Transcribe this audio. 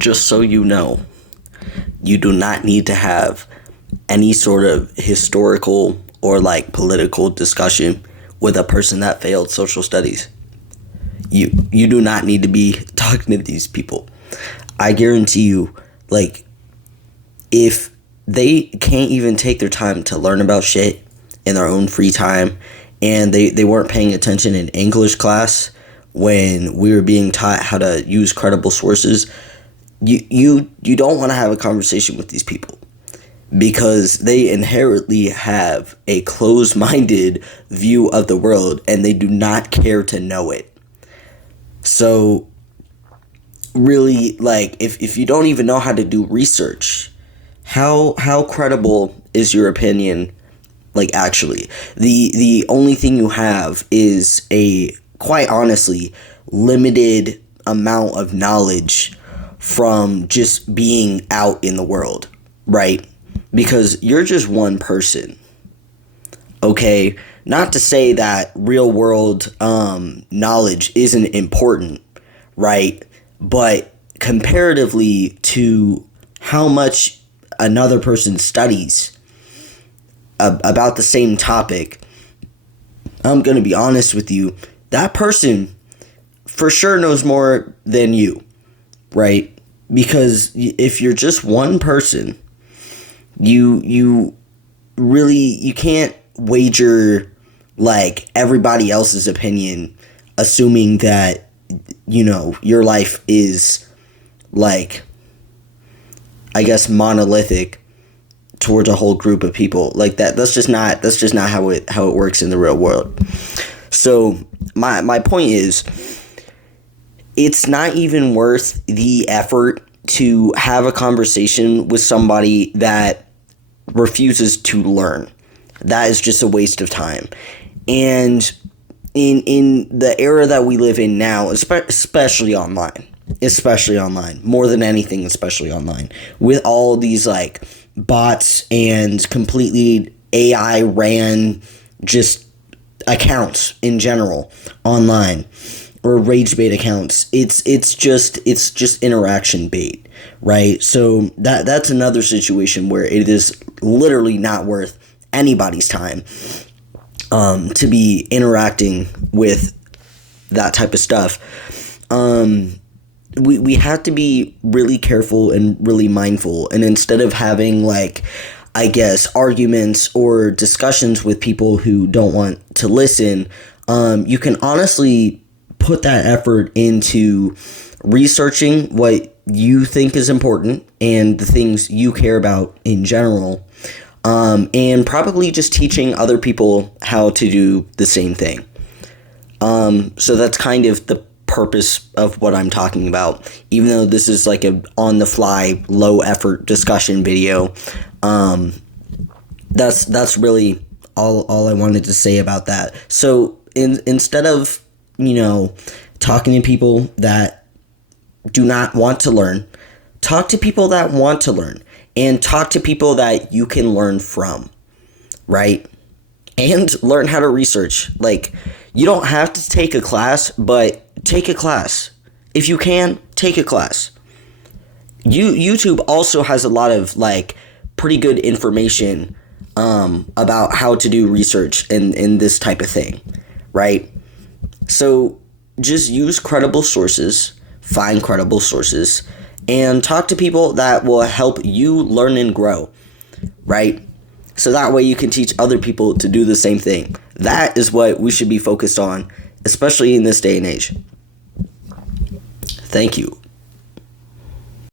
just so you know, you do not need to have any sort of historical or like political discussion with a person that failed social studies. You do not need to be talking to these people. I guarantee you, like, if they can't even take their time to learn about shit in their own free time, and they weren't paying attention in English class when we were being taught how to use credible sources, you don't want to have a conversation with these people, because they inherently have a closed-minded view of the world and they do not care to know it. So really, like, if you don't even know how to do research, how credible is your opinion? Like, actually, the only thing you have is a, quite honestly, limited amount of knowledge from just being out in the world, right? Because you're just one person, okay? Not to say that real world knowledge isn't important, right? But comparatively to how much another person studies about the same topic, I'm going to be honest with you, that person for sure knows more than you, right? Because if you're just one person, you can't wager like everybody else's opinion, assuming that, you know, your life is like, I guess, monolithic towards a whole group of people. Like that's just not how it works in the real world. So my point is, it's not even worth the effort to have a conversation with somebody that refuses to learn. That is just a waste of time. And in the era that we live in now, especially online, more than anything, especially online, with all these like bots and completely AI ran just accounts in general online, or rage bait accounts, it's just interaction bait, right? So that's another situation where it is literally not worth anybody's time to be interacting with that type of stuff. We have to be really careful and really mindful, and instead of having, like, I guess, arguments or discussions with people who don't want to listen, you can honestly put that effort into researching what you think is important and the things you care about in general, and probably just teaching other people how to do the same thing. So that's kind of the purpose of what I'm talking about, even though this is like a on-the-fly, low-effort discussion video. That's really all I wanted to say about that. So instead of, you know, talking to people that do not want to learn, talk to people that want to learn, and talk to people that you can learn from, right? And learn how to research. Like, you don't have to take a class, but take a class. If you can, take a class. YouTube also has a lot of, like, pretty good information about how to do research in this type of thing, right? So just use credible sources, find credible sources, and talk to people that will help you learn and grow, right? So that way you can teach other people to do the same thing. That is what we should be focused on, especially in this day and age. Thank you.